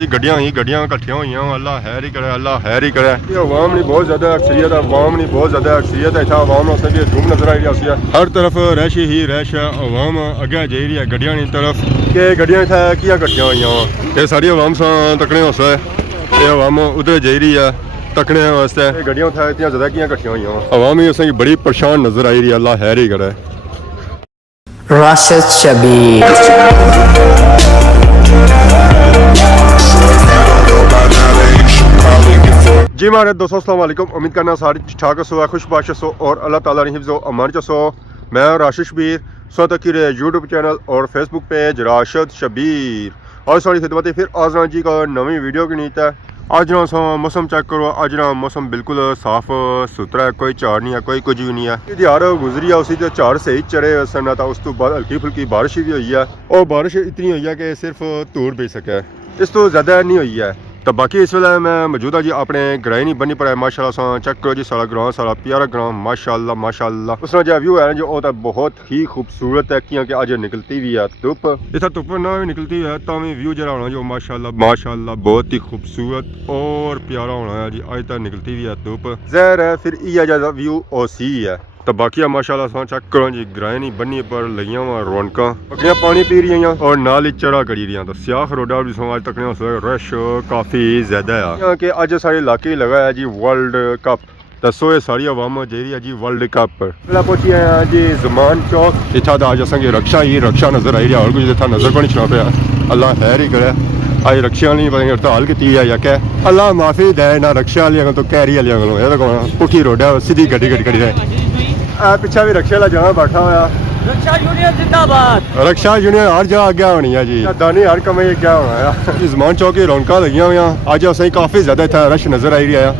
गड्डियां इकट्ठियां हुई अल्लाह खैर ही करे अल्लाह खैर ही करे। अवाम नहीं बहुत ज़्यादा अक्सरियत है, अवाम नहीं बहुत ज़्यादा अक्सरियत है। इतना अवाम असेंगी धूम नजर आई रही है, हर तरफ रैश ही रैश है। अवाम अगे जा रही है गड्डियां की तरफ कि गड्डियां इतना कियां कट्ठियां हुई ये सारी अवाम से तकने वास्ते, ये अवाम उधर जा रही है तकने वास्ते। गड्डियां इतना इतनी ज़्यादा कियां कट्ठियां हुई अवाम ही असेंगी बड़ी परेशान नजर आई रही है, अल्लाह खैर ही करे। राशिद शबीर जी मारे दोस्तों अस्सलाम वालेकुम, उम्मीद करना सारी ठीक ठाक सो खुशबाश सो और अल्लाह ताला ने हिफ्ज़ो अमान च सो। मैं राशिद शबीर सो तक यूट्यूब चैनल और फेसबुक पेज राशिद शबीर और सारी खिदमत फिर आज जी का नवी वीडियो की नीत है। आज ना सो मौसम चेक करो, आज ना मौसम बिल्कुल साफ सुथरा है, कोई झाड़ नहीं है, कोई कुछ भी नहीं है। दिहाड़ गुजरी है उसी तो झाड़ सही चढ़े सन था, उस तो बाद हल्की फुल्की बारिश भी हुई है और बारिश इतनी हुई है कि सिर्फ धूड़ पी सके, इस तो ज़्यादा नहीं हुई है। तो बाकी इस वेले मैं मौजूदा जी अपने ग्रां नहीं बनी पड़ा है माशाल्लाह सा चेक करो जी, सारा ग्रां सारा प्यारा ग्रां माशाल्लाह माशाल्लाह। उसका जो व्यू है जो वो बहुत ही खूबसूरत है क्योंकि अज निकलती भी है धुप, इतना धुप ना भी निकलती है तो भी व्यू जरा होना जो माशाल्लाह माशाल्लाह बहुत ही खूबसूरत और प्यारा होना है जी। अज तक निकलती भी है धुप जहर है फिर यह जैसा व्यू ओ सी है। तो बाकी माशाल्लाह सा चेक करो जी ग्रां नहीं बनी पर लगियां वा रौनक बकरियां पानी पी रही हैं और नाल ही चढ़ा करी रही। तो सियाख रोडा भी अज तक रश काफ़ी ज़्यादा है कि अज सारे इलाके लगा है जी वर्ल्ड कप। दसो ये सारी अवाम जा रही है जी वर्ल्ड कप पर। पहला पहुंची है जी जमान चौक, इतना तो अज असेंगे रक्षा ही रक्षा नजर आई रही है और कुछ इतना नजर को नहीं छा पाया, अल्लाह खैर ही करे। अज रक्षा नहीं पता हड़ताल की है या क्या, अल्लाह माफ़ी दे ना रक्षा वाले तो कैरी वाले को पुठी रोड है सीधी गड्डी गड्डी रहे। पिछा भी रक्षा वाला जाना बैठा हुआ, रक्षा यूनियन जिंदाबाद, रक्षा यूनियन हर जगह अगे होनी है जी, दानी हर कम क्या होना है। जमान चौक की रौनक लगी हुई अज असें काफ़ी ज़्यादा इतना रश नजर आई रहा है।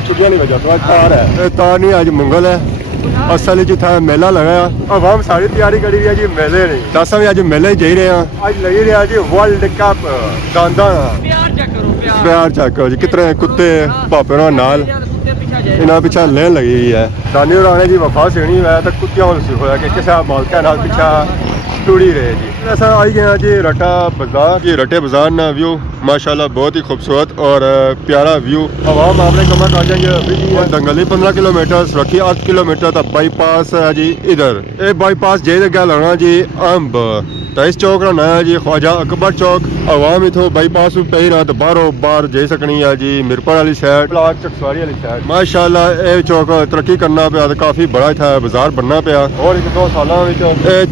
छुट्टियां नहीं वजह तो अज तार है, तार नहीं अज मंगल है असल जितना मेला लगाया अवाम सारी तैयारी करी रही है जी मेले नहीं दस भी अज मेले जा रहे हैं। अज लगी रहा जी वर्ल्ड कप दांदा प्यार चेक करो जी कितने कुत्ते भापे नाल इन्हें पिछा लेन लगी हुई है। दानी और जी वफा सेनी है तो कुत्तियां होया कि किसी मालका नाल पिछा टूड़ी रहे जी। ऐसा आई गया जी रटा बाजार जी, रटे बाजार ना व्यू माशाल्लाह बहुत ही खूबसूरत और प्यारा व्यू। आवाम आपने कमर आ जाएंगे दंगली 15 किलोमीटर रखी 8 किलोमीटर तक बाईपास है जी। इधर ये बाईपास जे गया लगना जी अम्ब तो इस चौक का नया जी ख्वाजा अकबर चौक। आवाम इथों बाईपास पे ना तो बाहरों बाहर जा सकनी है जी मिरपुर वाली साइड चकसवाड़ी वाली साइड। माशाल्लाह ये चौक तरक्की करना पाया तो काफ़ी बड़ा था बाजार बनना पाया और 1-2 सालों में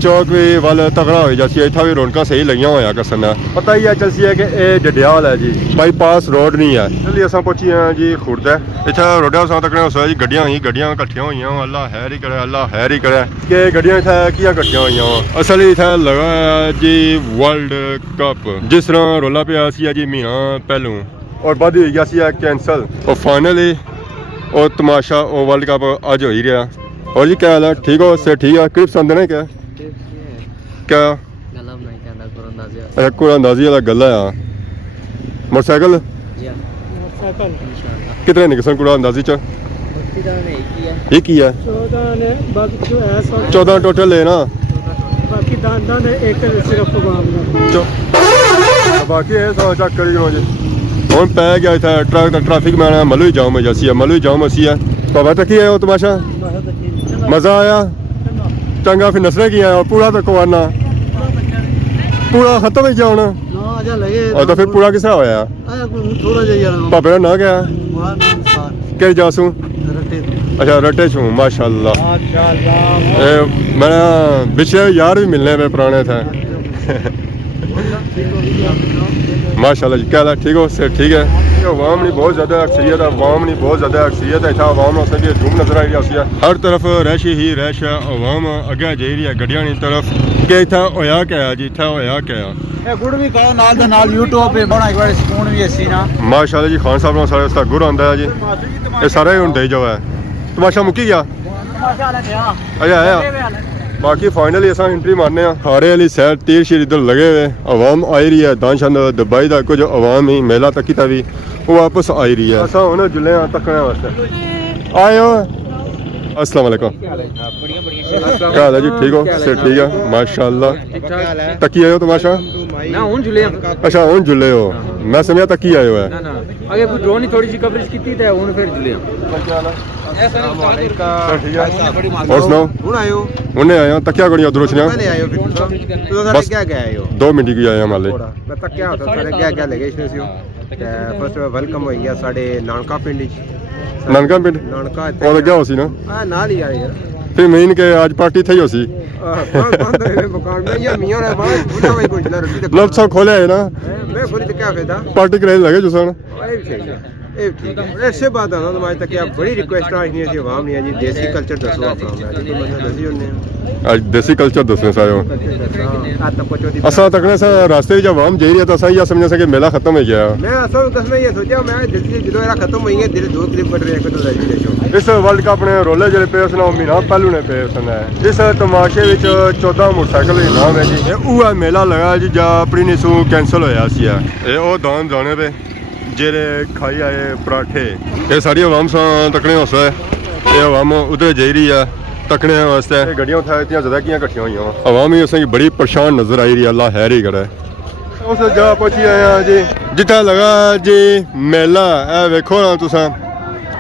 चौक भी वाल तगड़ा हो जासी इतना भी रौनक सही लगियां होया कसन। पता ही है चलसी है कि ये डडियाल है जी, बाईपास रोड नहीं है। चलिए अस पहुंची हैं जी खुर्द इतना रोडा तक जी गड्डियां कट्ठियां हुई अल्लाह खैर ही करे अल्लाह खैर ही करे कि गड्डियां इतना कियां कट्ठियां हुई असल इतना लगा जी वर्ल्ड कप जिस तरह रोला पिया जी महीना पहलू और बाद हो गया कैंसल और फाइनली और तमाशा और वर्ल्ड कप अज हो ही रहा। और जी क्या हाल है, ठीक हो से ठीक है क्रिप्स आंदे ने क्या क्या अच्छा कोई अंदाजी वाला गला है। मोटरसाइकिल कितने निकसन कुड़ा अंदाजी च एक ही है 14 टोटल है ना बाकी दान एक सिर्फ बाकी है चेक करी जी हम पै गया इतना ट्रैफिक में मलू ही जाम जैसी है मलू ही जाम असी है बाबा तक ही है वो तमाशा मज़ा आया चंगा फिर नसरे की आया पूरा तो कवाना पूरा खत्म ही गया होना और तो फिर पूरा किस तरह होया भापे का ना क्या कि जासू अच्छा रटे छू माशाल्लाह मैं पिछले यार भी मिलने में पुराने थे माशाल्लाह जी क्या ठीक हो से ठीक है। अवाम नहीं बहुत ज़्यादा अक्सरियत है, अवाम नहीं बहुत ज़्यादा अक्सरियत है। इतना अवाम असेंगी धूम नजर आई रही है, हर तरफ रश ही रश है। अवाम अगे जा रही है गड्डियां की तरफ कि इतना होया क्या जी, इतना होया क्या गुड़ भी खाओ नाल दा नाल यूट्यूब पे बड़ा एक बार सुकून भी ऐसी ना माशाल्लाह जी। खान साहब सारे उसका गुड़ आंदा है जी, ये सारा ही हुंदे जो है तमाशा मुक्की गया अच्छा है। बाकी फाइनली अस एंट्री मारने हारे वाली साइड तीर शीर इधर लगे हुए अवाम आई रही है दानशंद दुबई का कुछ अवाम ही मेला तकी भी वो वापस आई रही है। असा उन्हें जुले तकने वास्ते आए हो। अस्सलाम वालेकुम क्या हाल है जी, ठीक हो से ठीक है माशाल्लाह तकी आए हो तमाशा ना हूँ जुले अच्छा हुन जुले हो मैं समझा तक ही आए हो है ना अगे कोई ड्रोन ही थोड़ी सी कवरेज की थी हूँ फिर जुले और सुनाओ उन्हें आया तकिया गड़िया उधर रोशनिया बस 2 मिनट की आया माले तकिया होता सारे क्या लगे इसमें से फर्स्ट वेलकम हो गया साढ़े नानका पिंड नानका पिंड नानका और क्या हो सी ना नाल ही आए यार फिर मेन के आज पार्टी थी हो सी बंद है मकान में या मियां रे बाहर बुला भाई कुछ ना रोटी लब सब खोले है ना मैं खोली तो क्या फायदा पार्टी करे लगे जुसन ये भी सही है ये ठीक है ऐसे बात है ना तो आज तक क्या बड़ी रिक्वेस्ट आज नहीं थी आवाम ने जी देसी कल्चर दसो अपना मैं तो मतलब दसी होने आज देसी कल्चर दसने सायो आ तक कुछ होती असा तकने सा रास्ते जब आवाम जा रही है तो सही या समझ सके मेला खत्म हो गया मैं असल दसना ये सोचा मैं जल्दी जदों एरा खत्म होई है दिल 2 किलोमीटर एक तो रह जी इस वर्ल्ड कप ने रोले ਜਿਹੜੇ ਪਏ ਉਸਨੇ ਮਹੀਨਾ ਪਹਿਲੂ ਨੇ ਪਏ ਉਸਨੇ ਇਸ ਤਮਾਸ਼ੇ ਵਿੱਚ 14 ਮੋਟਰਸਾਈਕਲ ਦੇ ਨਾਮ ਹੈ ਜੀ ਇਹ ਉਹ ਮੇਲਾ ਲਗਾ ਜੀ ਜਾਂ ਆਪਣੀ ਨਿਸੂ ਕੈਂਸਲ ਹੋਇਆ ਸੀ ਇਹ ਉਹ ਦਾਨ ਜਾਣੇ ਪਏ ਜਿਹੜੇ ਖਾਈ ਆਏ ਪਰਾਠੇ ਇਹ ਸਾਰੀ ਆਵਾਮ ਸਾਂ ਤੱਕਣੇ ਹੋਸਾ ਇਹ ਆਵਾਮ ਉਧਰ ਜਾ ਰਹੀ ਆ ਤੱਕਣੇ ਵਾਸਤੇ ਗੱਡੀਆਂ ਉਠਾਏ ਇਤਨੀਆਂ ਜ਼ਿਆਦਾ ਕੀਆਂ ਇਕੱਠੀਆਂ ਹੋਈਆਂ ਆਵਾਮ ਹੀ ਉਸੇ ਬੜੀ ਪਰੇਸ਼ਾਨ ਨਜ਼ਰ ਆਈ ਰਹੀ ਅੱਲਾ ਹੈਰ ਹੀ ਕਰੇ ਉਸ ਜਗ੍ਹਾ ਪਹੁੰਚੀ ਆਏ ਆ ਜੀ ਜਿੱਥੇ ਲਗਾ ਜੀ ਮੇਲਾ ਇਹ ਵੇਖੋ ਨਾ ਤੁਸੀਂ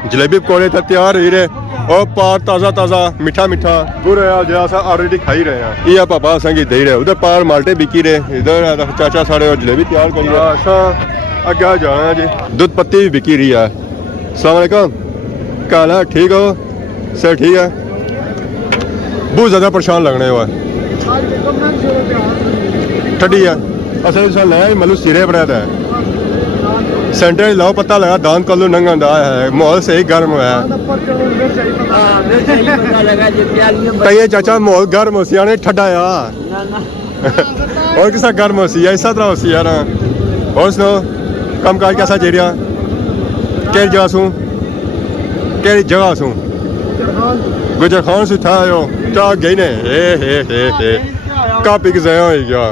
जलेबी पकौड़े तो तैयार ही रहे और पार ताज़ा ताज़ा मीठा मीठा गुड़ है जो अस ऑलरेडी खाई रहे हैं ये पापा असेंगी दे रहे उधर पार माल्टे बिकी रहे इधर चाचा साढ़े और जलेबी तैयार करी रहे असा अगे जाना जी दूध पत्ती भी बिकी रही है अस्सलाम वालेकुम काल है ठीक हो सर ठीक है बहुत ज़्यादा परेशान लगने हुआ ठंडी है असल नया ही मतलब सिरे बनाया था सेंटर लाओ पता लगा दान कलू नंगा है माहौल सही गर्म हुआ है कई चाचा माहौल गर्म हो सी ठंडा और किसा गर्म हो सी इस तरह हो सी यार और सुनो कम काज कैसा जेरिया केड़ी जगह सू केड़ी जगह सू गुजर खान से था यो चाह गई ने कापी की जया हो गया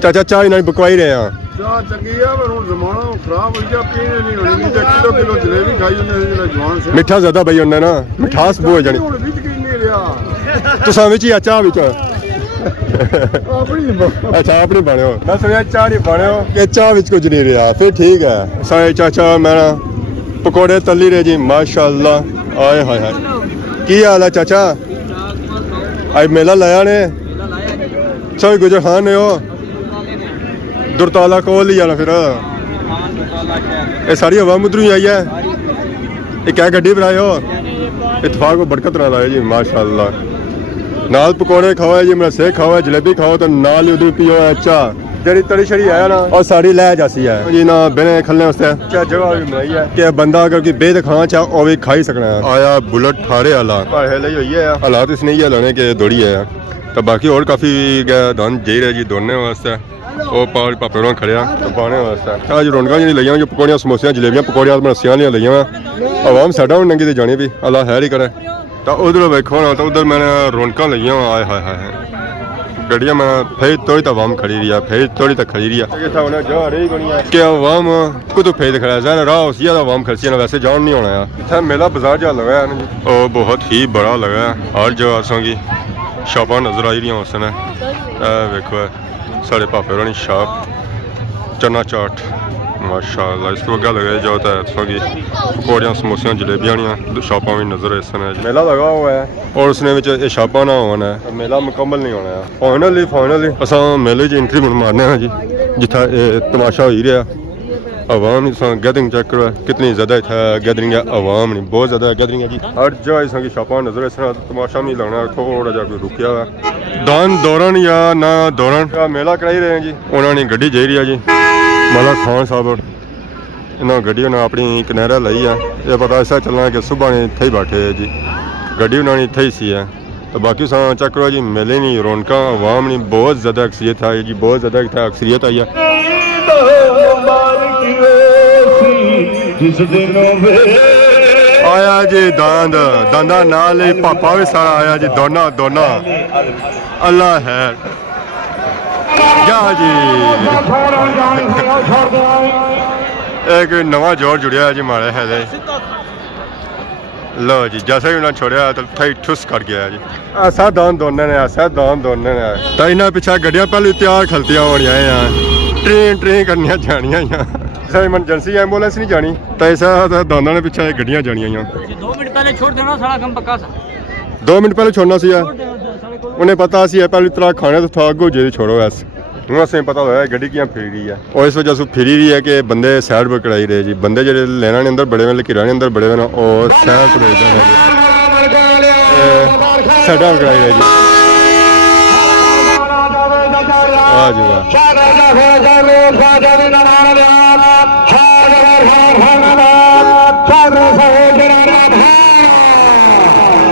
चाचा चाय नहीं बकवाई रहे हैं ਚਾਹ ਚੰਗੀ ਆ ਪਰ ਹੁਣ ਜ਼ਮਾਨਾ ਖਰਾਬ ਹੋ ਗਿਆ ਪੀਣੇ ਨਹੀਂ ਹੋਣੀ ਨਹੀਂ ਤੇ ਕਿਲੋ ਜਲੇਬੀ ਖਾਈ ਹੁੰਦੇ ਸੀ ਜਿਹੜਾ ਜਵਾਨ ਸੀ मिठा ज्यादा बई होना ना मिठास बहुत हो जानी ਹੁਣ ਵਿੱਚ ਕੀ ਨਹੀਂ ਰਿਹਾ तुसा विच ही आ चाह विच ਆਪਣੀ अच्छा अपनी बने हो मैं सुनिया चाह नहीं बने हो कि चाह विच कुछ नहीं रहा फिर ठीक है सारे चाचा मैं पकौड़े तली रहे जी माशाअल्लाह आए हाय हाय की हाल है चाचा आज मेला लाया ने सब गुजर खान ने हो दुरताला कोल ही जाना फिर ये सारी हवा उधरों ही आई है ये क्या गड्डी बनाए हो इतफाक को बरकत ना लाए जी माशाअल्लाह नाल पकौड़े खाओ जी मरसे खाओ जलेबी खाओ तो नाल उधर पियो चाह जड़ी तड़ी शड़ी है ना और सारी लै जासी है जी ना बिने खलने वास्ते क्या जगह भी बनाई है कि बंदा अगर कोई बेद खाना चाहे वो भी खाई सकना है आया बुलेट ठारे वाला पहले ही है हालात इसने ये लाने के दौड़ी है तो बाकी और काफ़ी धन जी रहे जी दौड़ने वास्ते वो पाल पापे खड़िया तो पाने वास्ते आज रौनक जी लिया जो पकौड़ियाँ समोसियाँ जलेबियाँ पकौड़ियाँ मरसियाँ लिया आवाम साडा हूँ नंगी तो जानी भी अल्लाह हैर ही करे तो उधर वेखो ना तो उधर मैंने रौनक लिया आए हाय हाय गड्डियाँ मैं फिर थोड़ी तो आवाम खड़ी रही है फिर थोड़ी तक खड़ी रही है कि आवाम कुछ फेद खड़ा है राह उसी आवाम खर्ची ना वैसे जान नहीं होना है इतना मेला बाजार जा लगा है और बहुत ही बड़ा लगा है हर जगह असों शॉपां नजर आई रही उस समय वेखो साढ़े पापे होनी शॉप चना चाट माशाअल्लाह इस तो अगर लगे जाओ तो पकौड़ियाँ समोसियाँ जलेबियाँ शॉपां भी नजर इस समय मेला लगा हुआ है और उसने ये शॉपां ना होना है मेला मुकम्मल नहीं होना है फाइनली असा मेले च एंट्री मारने हैं जी जिथा तमाशा हो रहा आवाम गैदरिंग चेक करो कितनी ज़्यादा इतना गैदरिंग है आवाम नहीं बहुत ज़्यादा गैदरिंग है जी हर जगह इस की शॉपां नजर इस तमाशा नहीं लगना थोड़ा जा कोई रुकिया हुआ दान दौरान या ना दौरान मेला कराई रहे हैं जी उन्होंने गड्डी जा रही है जी मला खान साहब इन्होंने गड्डी उन्हें अपनी कनैरा लाई है ये पता ऐसा चलना कि सुबह ने इतने ही बैठे है जी गड्डी उन्होंने इतने ही सी है तो बाकी चेक करो जी मेले नहीं रौनक आवाम नहीं बहुत ज़्यादा अक्सरियत आई जी बहुत ज़्यादा इतना अक्सरियत आई है आया जी दांद दांदा नाल पापा भी सारा आया जी दोना अल्लाह है क्या जी एक नवा जोर जुड़िया जी मारे है ਲਓ ਜੀ ਜੈਸੇ ਹੀ ਉਹਨਾਂ ਛੋੜਿਆ ਤਾਂ ਥਈ ਠੁਸ ਕਰ ਗਿਆ ਜੀ ਐਸਾ ਦਾਨ ਦੋਨੇ ਨੇ ਐਸਾ ਦਾਨ ਦੋਨੇ ਨੇ ਤਾਂ ਇਹਨਾਂ ਪਿੱਛੇ ਗੱਡੀਆਂ ਪਹਿਲੇ ਤਿਆਰ ਖਲਤੀਆਂ ਹੋਣੀਆਂ ਆ ਟ੍ਰੇਨ ਕਰਨੀਆਂ ਜਾਣੀਆਂ ਆ ਜਿਵੇਂ ਐਮਰਜੈਂਸੀ ਐਂਬੂਲੈਂਸ ਨਹੀਂ ਜਾਣੀ ਤਾਂ ਐਸਾ ਦਾਨਾਂ ਦੇ ਪਿੱਛੇ ਗੱਡੀਆਂ ਜਾਣੀਆਂ ਆ 2 मिनट पहले छोड़ देना सारा काम पक्का सा 2 ਮਿੰਟ ਪਹਿਲੇ ਛੋੜਨਾ ਸੀ ਉਹਨੇ ਪਤਾ ਸੀ ਪਹਿਲੀ ਤਰ੍ਹਾਂ ਖਾਣੇ ਤੋਂ ਥਾ ਅੱਗੋ ਜੇ ਛੋੜੋ ਐਸ ਹੁਣ ਅਸੀਂ ਪਤਾ ਹੋਇਆ ਗੱਡੀ ਕਿਆਂ ਫਿਰੀ ਰਹੀ ਹੈ और इस वजह से फिरी रही है कि बंदे साइड पर कढ़ाई रहे जी बंदे जेडे लेना ने अंदर बड़े वाले किराने अंदर बड़े वाले और साइड पर साइड पर कढ़ाई रहे जी वाह जी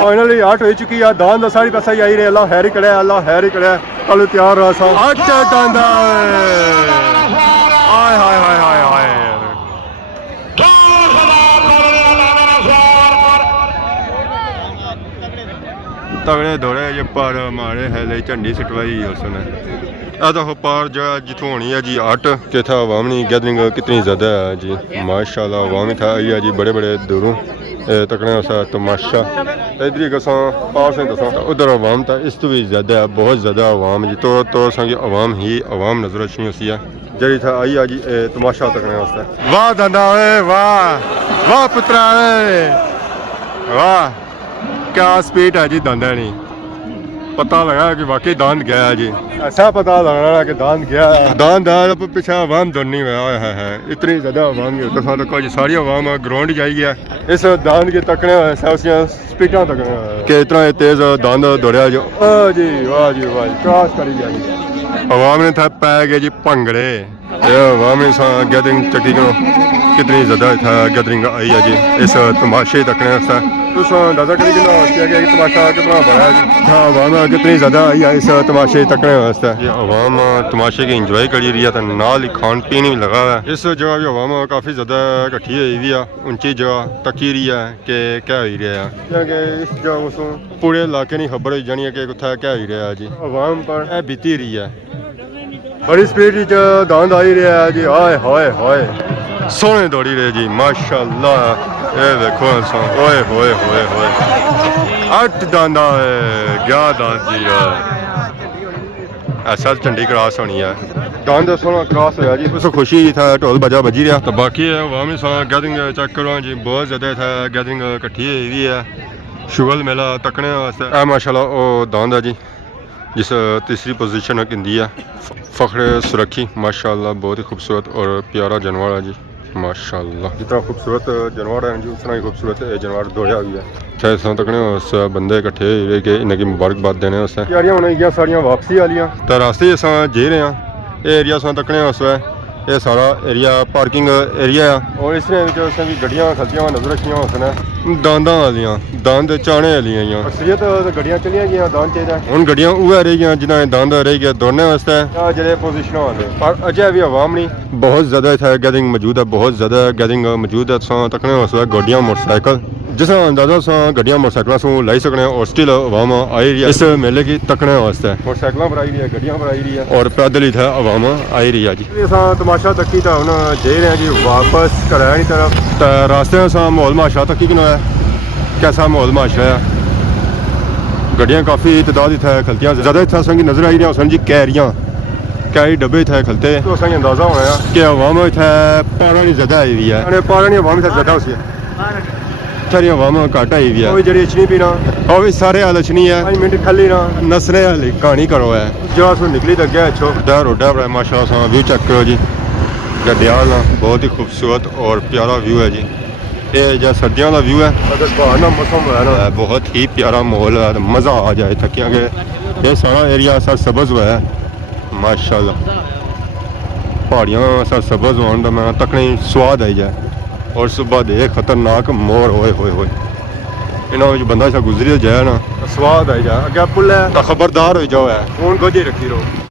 फाइनली 8 हो चुकी है दान दा सारी पैसा ही आई रहे अल्लाह हैरी कड़े अल्लाह हैरी कड़े कल तैयार रहा सा 8 दांदा हाय हाय हाय हाय हाय तगड़े दौड़े ये पार मारे है ले झंडी सटवाई उसने आधा हो पार जो जितों होनी है जी 8 के था अवामी गैदरिंग कितनी ज़्यादा है जी माशाल्लाह अवामी था आई है जी बड़े बड़े दूरों तकने सा तमाशा इधर गसा पास से दसा उधर अवाम था इस तो भी ज़्यादा है बहुत ज़्यादा अवाम जी तो संगे अवाम ही अवाम नजर अच्छी होती है जरी था आई आज तमाशा तकने वास्ते वाह दादा वाह वाह पुत्रा वाह क्या स्पीड है जी दांदा नहीं पता लगा कि वाकई दांत गया है जी ऐसा पता लगा कि दांत गया है दांत दाल पीछे अवाम दौड़नी हुआ है इतनी ज़्यादा अवाम की तो कोई सारी अवाम ग्राउंड जाई है इस दांत के तकने उसकी स्पीडा तकने कि इतना तेज़ दांत दौड़िया जो जी वाह क्रॉस करी जाए अवाम ने था पै गए जी भंगड़े अवाम ने गैदरिंग चक्की करो कितनी ज़्यादा था गैदरिंग आई है जी इस तमाशे तकने अंदाजा करी कि तमाशा कितना बड़ा है जी हाँ अवाम कितनी ज़्यादा आई है इस तमाशे तकने वास्ते ये अवाम तमाशे की इंजॉय करी रही है तो नाल ही खान पीन भी लगा हुआ है इस जगह भी अवाम काफ़ी ज़्यादा इकट्ठी हुई हुई है ऊंची जगह तकी रही है कि क्या हो रहा है क्योंकि इस जगह उसको पूरे इलाके नहीं खबर हो जानी है कि कुत्ता क्या हो रहा है जी अवाम पर बीती रही है बड़ी स्पीड दांत आई रहा है जी हाय हाय हाय सोने दौड़ी रहे जी माशाल्लाह ये देखो ओए होए होए होए 8 दांदा है क्या दांत जी ऐसा झंडी क्रॉस होनी है दांत सोना क्रॉस होया जी उस खुशी था ढोल बजा बजी रहा तो बाकी है अवामी सा गैदरिंग चेक करो जी बहुत ज़्यादा था गैदरिंग इकट्ठी हुई है शुगल मेला तकने वास्ते माशाल्लाह ओ दांत है जी जिस तीसरी पोजीशन किंदी है फखरे सुरखी माशाल्लाह बहुत ही खूबसूरत और प्यारा जानवर है जी माशाल्लाह जितना खूबसूरत जानवर है जी उतना ही खूबसूरत जानवर दौड़िया हुई है शायद सौ तकने उस बंदे इकट्ठे हुए कि इनकी मुबारकबाद देने उससे तैयारियां होने गई सारियां वापसी वालियां तो रास्ते अस जे रहे हैं ये एरिया सौ तकने उस ये सारा एरिया पार्किंग एरिया है और इस भी गड्डियां खलतियां नजर रखियां उसने दांदा वालियां दांद चाने वालियां असलियत गड्डियां चलियां गई दांद चाहिए हुण गड्डियां उह रह गई जिन्हें दांद रह गया दौड़ने वास्ते जेडे पोजीशन वाले पर अजय भी अवाम नहीं बहुत ज़्यादा इतना गैदरिंग मौजूद है बहुत ज़्यादा गैदरिंग मौजूद है सौ तकने वास्ते गड्डियां मोटरसाइकिल जिस अंदाजा से गड्डियां मोटरसाइकिल से लाई सकने और स्टिल अवाम आई रही है इस मेले की तकने वास्ते मोटरसाइकिल पर आई रही है गड्डियां पर आई रही है और पैदल ही था अवाम आई रही है जी तमाशा तकी तो हम जे रहे हैं जी वापस घर की तरफ तो रास्ते से माहौल माशा तकी कि कैसा माहौल माशा है गड्डियां काफ़ी तादाद इतना खलतियां ज़्यादा इतना संगी नजर आई रही सन जी कैरियां कई डब्बे इतना खलते तो असें अंदाजा होना है कि अवाम इतना पारा नहीं ज़्यादा आई हुई है पारा नहीं अवाम इतना ज़्यादा उसी सारी अवाम घट आई हुई है जी अचनी पीना और भी सारे हाल अचनी है 5 मिनट खाली ना नसने वाली कहानी करो है जो अस निकली तो अगे छोटा रोडा पर माशाल्लाह व्यू चेक करो जी गड्डियाल ना बहुत ही खूबसूरत और प्यारा व्यू है जी ये जो सर्दियों का व्यू है अगर मौसम है ना बहुत ही प्यारा माहौल है मज़ा आ जाए थकिया कि ये सारा एरिया सर सब्ज़ हुआ है माशाल्लाह पहाड़ियाँ सर सब्ज़ होने का मैं तकने स्वाद आई जाए और सुबह दे खतरनाक मोर होए होए होए इन्होंने बंदा सा गुजरी जाए ना स्वाद आई जाए अगर पुल है तो खबरदार हो जाओ है फोन को जी रखी रहो